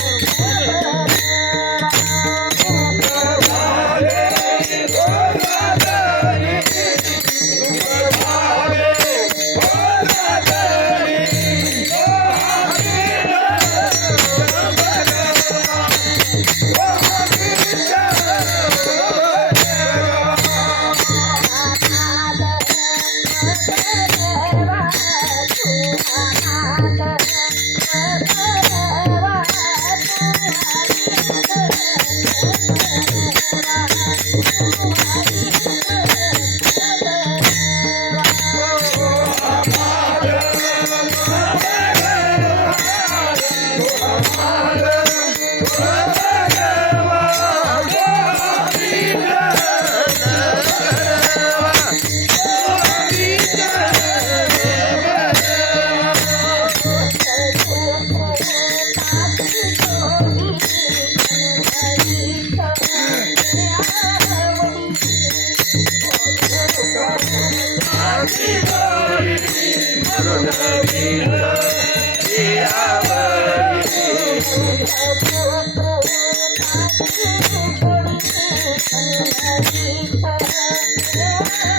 করবো Thank you.